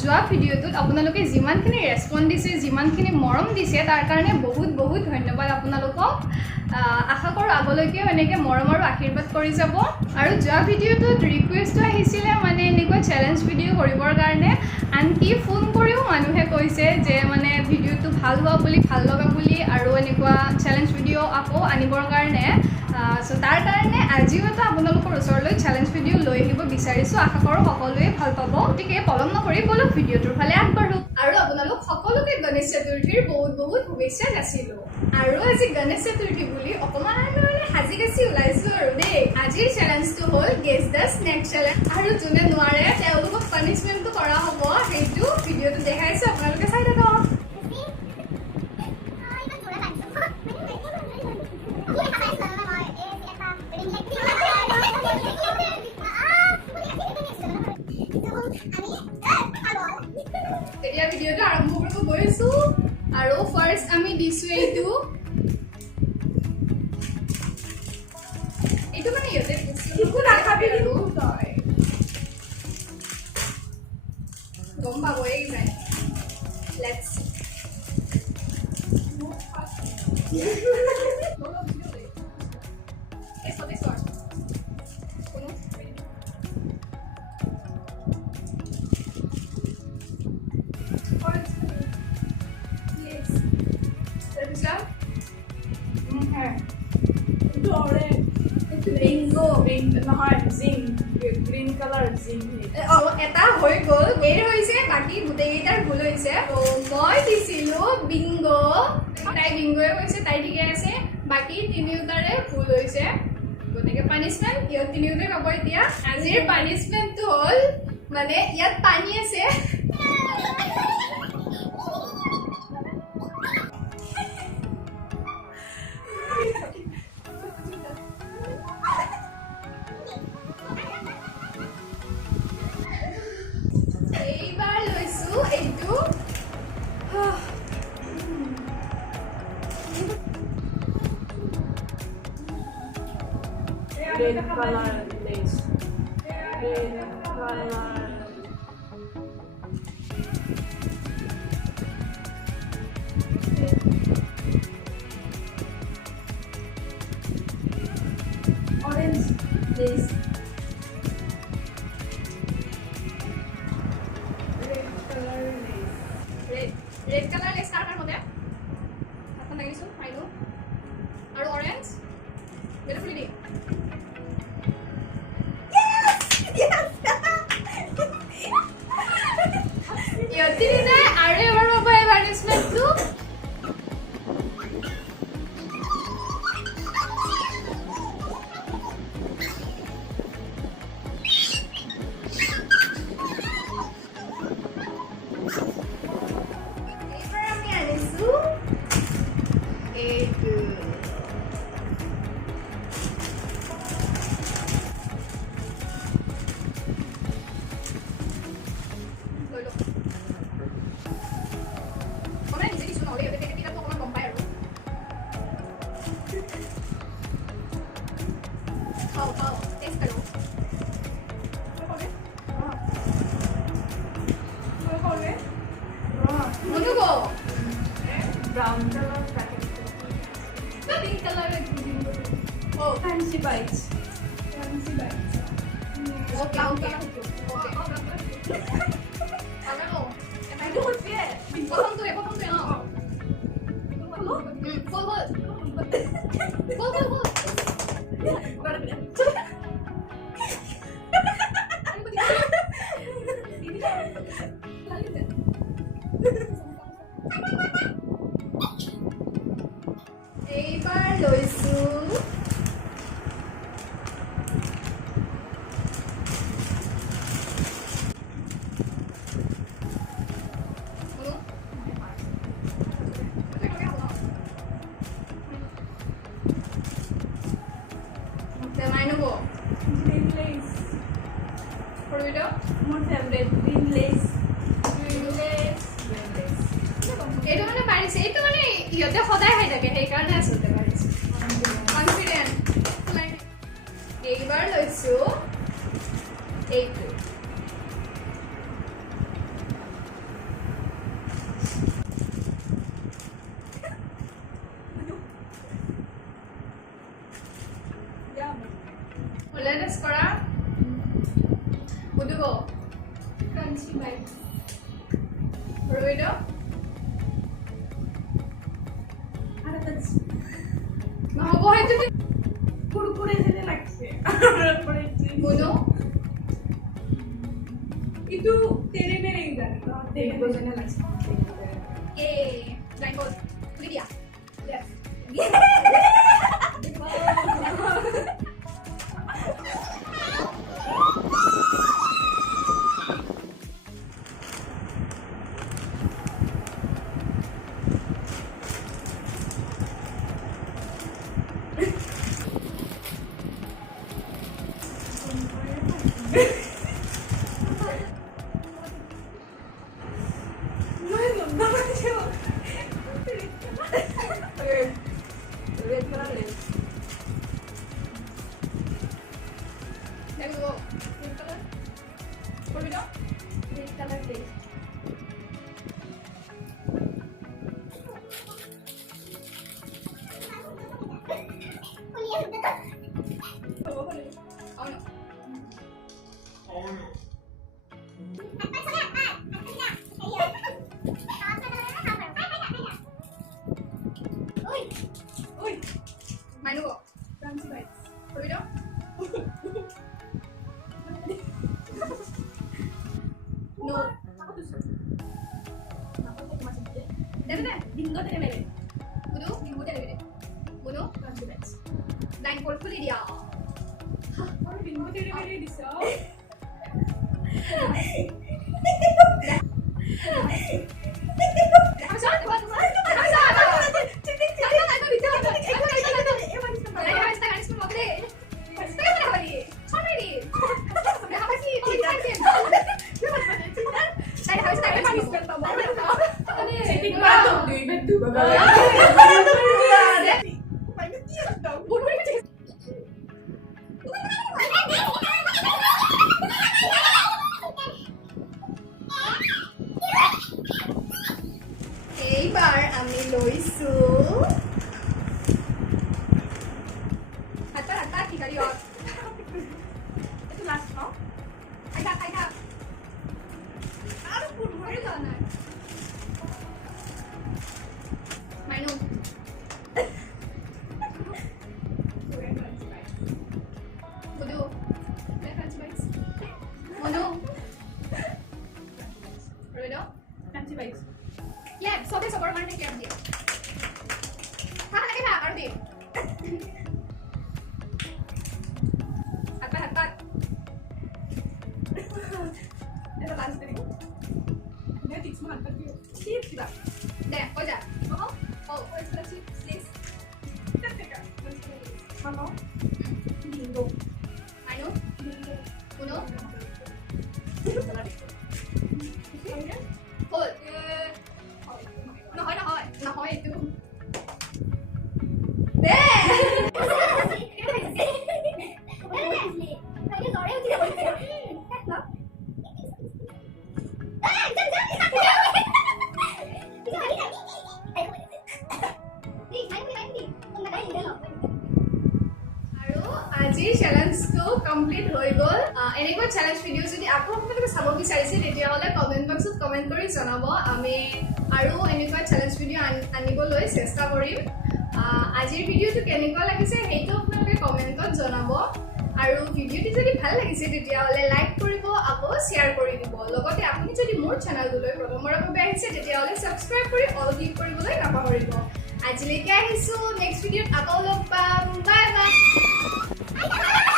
যোৱা ভিডিঅ'টোত আপোনালোকে যিমানখিনি ৰেছপন্স দিছে যিমানখিনি মৰম দিছে তাৰ কাৰণে বহুত বহুত ধন্যবাদ আপোনালোকক আশা কৰোঁ আগলৈকেও এনেকৈ মৰম আৰু আশীৰ্বাদ কৰি যাব আৰু যোৱা ভিডিঅ'টোত ৰিকুৱেষ্টো আহিছিলে মানে এনেকুৱা চেলেঞ্জ ভিডিঅ' কৰিবৰ কাৰণে আনকি ফোন কৰিও মানুহে কৈছে যে মানে ভিডিঅ'টো ভাল হোৱা বুলি ভাল লগা বুলি আৰু এনেকুৱা চেলেঞ্জ ভিডিঅ' আকৌ আনিবৰ কাৰণে চ' তাৰ কাৰণে আজিও এটা আপোনালোকৰ ওচৰলৈ চেলেঞ্জ ভিডিঅ' লৈ আহিব বিচাৰিছোঁ আশা কৰোঁ সকলোৱে ভাল পাব গতিকে পলম নকৰি বলক ভিডিঅ'টোৰ ফালে আগবাঢ়ো আৰু আপোনালোক সকলোকে গণেশ চতুৰ্থীৰ বহুত বহুত শুভেচ্ছা যাচিলোঁ আৰু আজি গণেশ চতুৰ্থী বুলি অকণমান আমি মানে সাজি কাচি ওলাইছোঁ আৰু দেই আজিৰ চেলেঞ্জটো হ'ল গেছ দ্য স্নেক চেলেঞ্জ আৰু যোনে নোৱাৰে তেওঁলোকক পানিছমেণ্টটো কৰা হ'ব সেইটো ভিডিঅ'টো দেখাইছোঁ আপোনালোকে চাই থাকক এতিয়া ভিডিঅ'টো আৰম্ভ কৰিব গৈছোঁ আৰু ফাৰ্ষ্ট আমি দিছোঁ এইটো মানে ইয়াতে নাখাবি আৰু তই গম পাবই যায় লেটছ এটা হৈ গ'ল বেৰ হৈছে বাকী গোটেইকেইটাৰ ভুল হৈছে মই দিছিলোঁ বিংগো তাই বিংগোৱে কৈছে তাই ঠিকে আছে বাকী তিনিওটাৰে ভুল হৈছে গতিকে পানিছমেণ্ট ইহঁত তিনিওটাই খাব এতিয়া আজিৰ পানিছমেণ্টটো হ'ল মানে ইয়াত পানী আছে এইবাৰ লৈছোঁ এইটো red color lace. Red color. Orange lace. Red color lace. red color lace কাৰ মতে হাতখন লাগিছোঁ মাৰিলোঁ আৰু অৰেঞ্জ বেলেগ ফুলি দি ইহঁতি নাই আৰু এবাৰ পাব এই পানিছমেণ্টটো এইবাৰ আমি আনিছোঁ এইটো Brown color packet. pink color Oh, fancy bites. fancy bags okay ano I don't fear. প্ৰথমটোৱে ন ফুল এইবাৰ লৈছোঁ Green lace. My favorite green lace. Green lace. এইটো মানে পাৰিছে এইটো মানে ইহঁতে সদায় খাই থাকে সেইকাৰণে আচলতে পাৰিছে কনফিডেণ্ট এইবাৰ লৈছোঁ এইটো Let us kora. Budu go. Crunchy bites. Ruido. নহব হেতু কুরকুরে যেনে লাগছে বুদু ইটু তেরে মেরে জানি না তেরে যেনে লাগছে এ Blanco Lydia Yes. Let me go. Red color. Ruido. Red color taste. Oh no. Uy, Manu go. crunchy bites. Ruido. No. Ako to sir. Ako to kumasin din. Deme de. Bingo tere mere. Budu bingo tere mere. Budu Crunchy bites. blindfold খুলি দিয়া Or bingo tere mere disa. Sitting ba to? Duibet du ba ba? এইবাৰ আমি লৈছো হাতা হাতা কি কৰি Ito last no? আইতা আইতা আৰু পুৰুষৰে যোৱা নাই Mainu Crunchy bites. বুদু Crunchy bites. Manu ৰৈদ Crunchy bites. চবে চবৰ কাৰণে কেম দিয়ে খা লাগে খা আৰু দে হাতা হাতা Ito last din. Hindi, tiks mo hagpag yun. Chips ba? দে হৈ যা Oo. oh where's the chips please Teka. Mano? Bingo. Mainu Bingo. বুদু Bingo. হ'ল নহয় নহয় নহয় এইটো দে আৰু আজিৰ চ্যালেঞ্জটো কমপ্লিট হৈ গ'ল এনেকুৱা চ্যালেঞ্জ ভিডিঅ' যদি আপোনালোকে চাব বিচাৰিছে তেতিয়াহ'লে কমেণ্ট বক্সত কমেণ্ট কৰি জনাব আমি আৰু এনেকুৱা চ্যালেঞ্জ ভিডিঅ' আনিবলৈ চেষ্টা কৰিম আজিৰ ভিডিঅ'টো কেনেকুৱা লাগিছে সেইটো আপোনালোকে কমেণ্টত জনাব আৰু ভিডিঅ'টো যদি ভাল লাগিছে তেতিয়াহ'লে লাইক কৰিব আকৌ শ্বেয়াৰ কৰি দিব লগতে আপুনি যদি মোৰ চেনেলটোলৈ প্ৰথমবাৰৰ বাবে আহিছে তেতিয়াহ'লে ছাবস্ক্ৰাইব কৰি অল ক্লিক কৰিবলৈ নাপাহৰিব আজিলৈকে আহিছোঁ নেক্সট ভিডিঅ'ত আকৌ লগ পাম বাই বাই